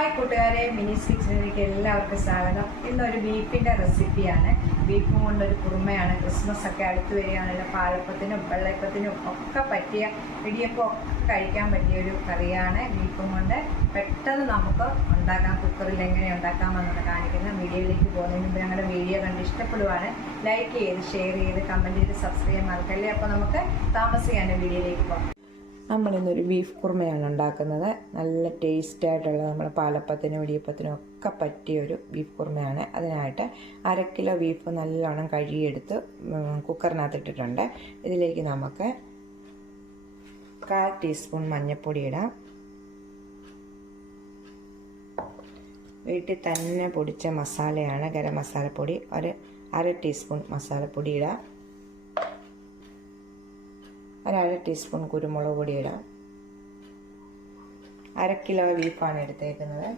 Hi കൂട്ടുകാരെ, മിനിസ് കിച്ചണിലേക്ക് എല്ലാവർക്കും സ്വാഗതം. ഇന്നൊരു ബീഫിൻ്റെ റെസിപ്പിയാണ്. ബീഫും കൊണ്ടൊരു കുറുമയാണ്. ക്രിസ്മസ് ഒക്കെ അടുത്ത് വരികയാണല്ലോ. പാലപ്പത്തിനും വെള്ളയപ്പത്തിനും ഒക്കെ പറ്റിയ, ഇടിയപ്പം ഒക്കെ കഴിക്കാൻ പറ്റിയൊരു കറിയാണ്. ബീഫും കൊണ്ട് പെട്ടെന്ന് നമുക്ക് ഉണ്ടാക്കാം. കുക്കറിൽ എങ്ങനെ ഉണ്ടാക്കാമെന്നാണ് കാണിക്കുന്നത്. വീഡിയോയിലേക്ക് പോകുന്നതിന് മുമ്പ് ഞങ്ങളുടെ വീഡിയോ കണ്ട് ഇഷ്ടപ്പെടുവാണ് ലൈക്ക് ചെയ്ത്, ഷെയർ ചെയ്ത്, കമൻറ്റ് ചെയ്ത്, സബ്സ്ക്രൈബ് ചെയ്യാൻ മറക്കല്ലേ. അപ്പോൾ നമുക്ക് താമസിക്കാനും വീഡിയോയിലേക്ക് പോകാം. നമ്മളിന്നൊരു ബീഫ് കുറുമയാണ് ഉണ്ടാക്കുന്നത്. നല്ല ടേസ്റ്റായിട്ടുള്ള നമ്മൾ പാലപ്പത്തിനും ഇടിയപ്പത്തിനും ഒക്കെ പറ്റിയൊരു ബീഫ് കുറുമയാണ്. അതിനായിട്ട് 1/2 കിലോ ബീഫ് നല്ലോണം കഴുകിയെടുത്ത് കുക്കറിനകത്തിട്ടിട്ടുണ്ട്. ഇതിലേക്ക് നമുക്ക് 1/4 ടീസ്പൂൺ മഞ്ഞൾപ്പൊടി ഇടാം. വീട്ടിൽ തന്നെ പൊടിച്ച മസാലയാണ്, ഗരം മസാലപ്പൊടി. ഒരു 1/2 ടീസ്പൂൺ മസാലപ്പൊടി ഇടാം. 1/2 ടീസ്പൂൺ കുരുമുളക് പൊടി ഇടാം. 1/2 കിലോ ബീഫാണ് എടുത്തേക്കുന്നത്.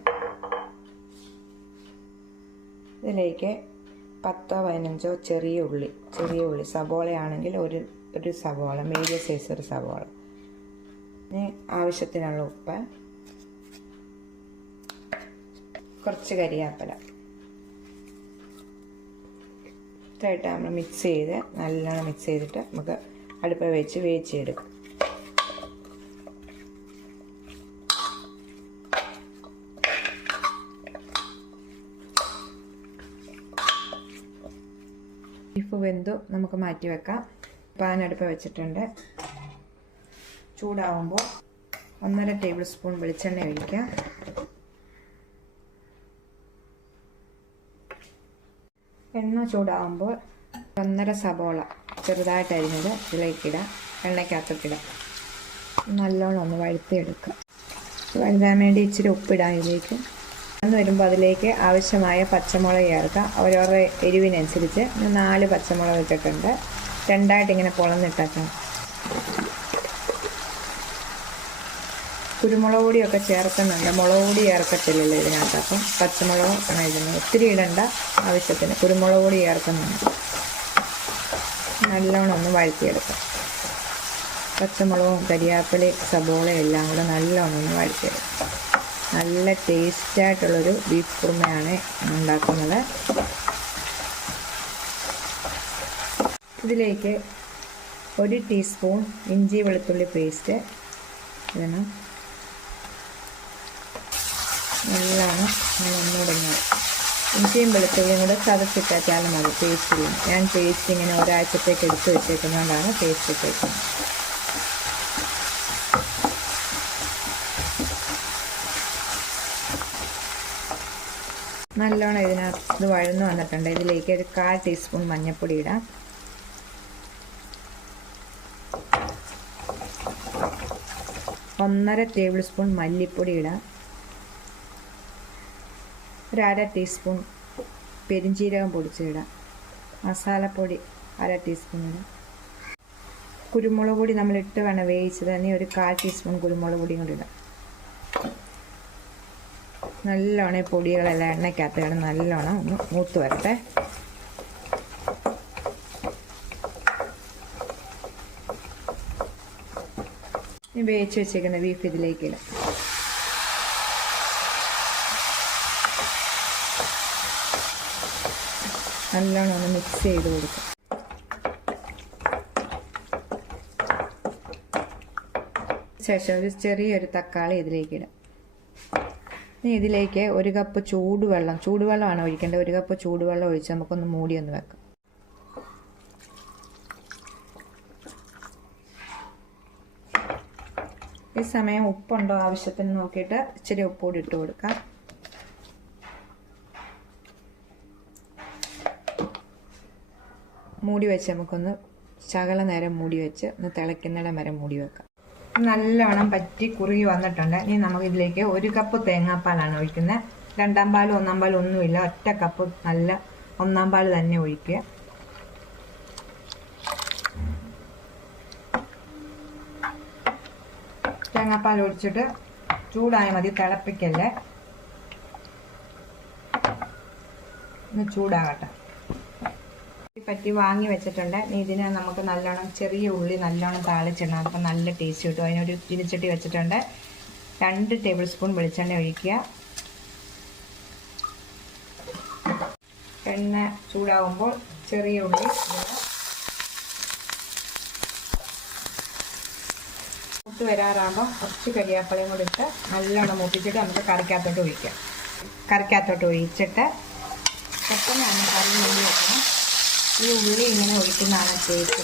ഇതിലേക്ക് 10-15 ചെറിയ ഉള്ളി, സവോളയാണെങ്കിൽ ഒരു സവോള, മീഡിയം സൈസ് ഒരു സവോള. ഇനി ആവശ്യത്തിനുള്ള ഉപ്പ്, കുറച്ച് കരിയാപ്പില ഇത്രയായിട്ട് നമ്മൾ മിക്സ് ചെയ്ത് നല്ലോണം മിക്സ് ചെയ്തിട്ട് നമുക്ക് അടുപ്പ് വെച്ച് വേവിച്ചെടുക്കും. ബീഫ് വെന്തു, നമുക്ക് മാറ്റി വെക്കാം. പാൻ അടുപ്പ് വെച്ചിട്ടുണ്ട്. ചൂടാവുമ്പോൾ 1.5 ടേബിൾ സ്പൂൺ വെളിച്ചെണ്ണ ഒഴിക്കാം. എണ്ണ ചൂടാവുമ്പോൾ 1.5 സബോള ചെറുതായിട്ട് അരിഞ്ഞത് ഇതിലേക്കിടാം. എണ്ണയ്ക്കകത്തോട്ടിടാം. നല്ലോണം ഒന്ന് വഴുത്തിയെടുക്കുക. വഴുതാൻ വേണ്ടി ഇച്ചിരി ഉപ്പിടാം ഇതിലേക്ക്. അന്ന് വരുമ്പോൾ അതിലേക്ക് ആവശ്യമായ പച്ചമുളക് ചേർക്കാം. ഓരോരോ എരിവിനനുസരിച്ച് 4 പച്ചമുളക് വെച്ചിട്ടുണ്ട്. രണ്ടായിട്ട് ഇങ്ങനെ പൊളന്നിട്ടേക്കാം. കുരുമുളക് പൊടിയൊക്കെ ചേർക്കുന്നുണ്ട്. മുളക് പൊടി ചേർക്കത്തില്ലല്ലോ ഇതിനകത്ത്. അപ്പം പച്ചമുളക് ആണ് ഇടുന്നത്. ഒത്തിരി ഇടണ്ട, ആവശ്യത്തിന് കുരുമുളക് പൊടി ചേർക്കുന്നുണ്ട്. നല്ലോണം ഒന്ന് വഴറ്റിയെടുക്കാം. പച്ചമുളകും കരിയാപ്പിലയും സബോളയും എല്ലാം കൂടെ നല്ലോണം ഒന്ന് വഴറ്റിയെടുക്കാം. നല്ല ടേസ്റ്റായിട്ടുള്ളൊരു ബീഫ് കുറുമയാണ് ഉണ്ടാക്കുന്നത്. ഇതിലേക്ക് 1 ടീസ്പൂൺ ഇഞ്ചി വെളുത്തുള്ളി പേസ്റ്റ് ഇടണം. നല്ലോണം ഒന്നുകൂടെ ഇഞ്ചിയും വെളുത്തുള്ളിയും കൂടെ ചതച്ചിട്ടാലും മതി. പേസ്റ്റ് ചെയ്യും. ഞാൻ പേസ്റ്റ് ഇങ്ങനെ ഒരാഴ്ചത്തേക്ക് എടുത്ത് വെച്ചേക്കുന്നതുകൊണ്ടാണ് പേസ്റ്റ് ഇട്ടേക്കുന്നത്. നല്ലോണം ഇതിനകത്ത് വഴന്നു വന്നിട്ടുണ്ട്. ഇതിലേക്ക് ഒരു 1/4 ടീസ്പൂൺ മഞ്ഞൾപ്പൊടി ഇടാം. 1.5 ടേബിൾ സ്പൂൺ മല്ലിപ്പൊടി ഇടാം. ഒരു 1/2 ടീസ്പൂൺ പെരിഞ്ചീരകം പൊടിച്ചിടാം. മസാലപ്പൊടി 1/2 ടീസ്പൂൺ ഇടാം. കുരുമുളക് പൊടി നമ്മളിട്ട് വേണം വേവിച്ചത്. ഇനി ഒരു 1/4 ടീസ്പൂൺ കുരുമുളക് പൊടിയും കൂടി ഇടാം. നല്ലോണം ഈ പൊടികളെല്ലാം എണ്ണയ്ക്കകത്ത് കിടന്ന് നല്ലോണം ഒന്ന് മൂത്ത് വരട്ടെ. ഇനി വേവിച്ച് വെച്ചേക്കുന്ന ബീഫ് ഇതിലേക്ക് ഇടാം. നല്ലോണം ഒന്ന് മിക്സ് ചെയ്ത് കൊടുക്കും. ശേഷം ഒരു ചെറിയൊരു തക്കാളി ഇതിലേക്ക് ഇടാം. ഇനി ഇതിലേക്ക് 1 കപ്പ് ചൂടുവെള്ളമാണ് ഒഴിക്കേണ്ടത്. 1 കപ്പ് ചൂടുവെള്ളം ഒഴിച്ച് നമുക്കൊന്ന് മൂടി ഒന്ന് വെക്കാം. ഈ സമയം ഉപ്പുണ്ടോ ആവശ്യത്തിന് നോക്കിയിട്ട് ഇച്ചിരി ഉപ്പ് കൂടി ഇട്ട് കൊടുക്കാം. മൂടി വെച്ച് നമുക്കൊന്ന് ശകല നേരം മൂടി വെച്ച് ഒന്ന് തിളയ്ക്കുന്നിടം വരെ മൂടി വെക്കാം. നല്ലോണം പറ്റി കുറുകി വന്നിട്ടുണ്ട്. ഇനി നമുക്ക് ഇതിലേക്ക് 1 കപ്പ് തേങ്ങാപ്പാലാണ് ഒഴിക്കുന്നത്. 2ാം പാലും 1ാം പാലും ഒന്നുമില്ല. ഒറ്റ കപ്പ് നല്ല 1ാം പാൽ തന്നെ ഒഴിക്കുക. തേങ്ങാപ്പാൽ ഒഴിച്ചിട്ട് ചൂടായ മതി, തിളപ്പിക്കല്ലേ. ഒന്ന് ചൂടാകട്ടെ. പറ്റി വാങ്ങി വെച്ചിട്ടുണ്ട്. ഇതിന് നമുക്ക് നല്ലോണം ചെറിയ ഉള്ളി നല്ലോണം താളിച്ചിടണം. അപ്പം നല്ല ടേസ്റ്റ് കിട്ടും. അതിനൊരു തിരിച്ചട്ടി വെച്ചിട്ടുണ്ട്. 2 ടേബിൾ സ്പൂൺ വെളിച്ചെണ്ണ ഒഴിക്കുക. എണ്ണ ചൂടാകുമ്പോൾ ചെറിയ ഉള്ളി മൂത്ത് വരാറാകുമ്പോൾ കുറച്ച് കരിയാപ്പളയും കൂടി ഇട്ട് നല്ലോണം മൂപ്പിച്ചിട്ട് നമുക്ക് കറിക്കകത്തോട്ട് ഒഴിച്ചിട്ട് പെട്ടെന്ന് തന്നെ കറി ഉള്ളി വെക്കണം. ഈ ഉള്ളി ഇങ്ങനെ ഒഴിക്കുന്നതാണ് ടേസ്റ്റ്.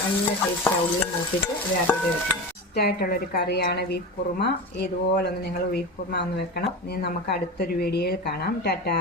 നല്ല ടേസ്റ്റാണ് ഉള്ളി മൂപ്പിച്ച് ഇതിനകത്തോട്ട് വെക്കണം. ഇഷ്ടമായിട്ടുള്ളൊരു കറിയാണ് ബീഫ് കുറുമ. ഇതുപോലൊന്ന് നിങ്ങൾ ബീഫ് കുറുമ ഒന്ന് വെക്കണം. ഇനി നമുക്ക് അടുത്തൊരു വീഡിയോയിൽ കാണാം. ടാറ്റാ.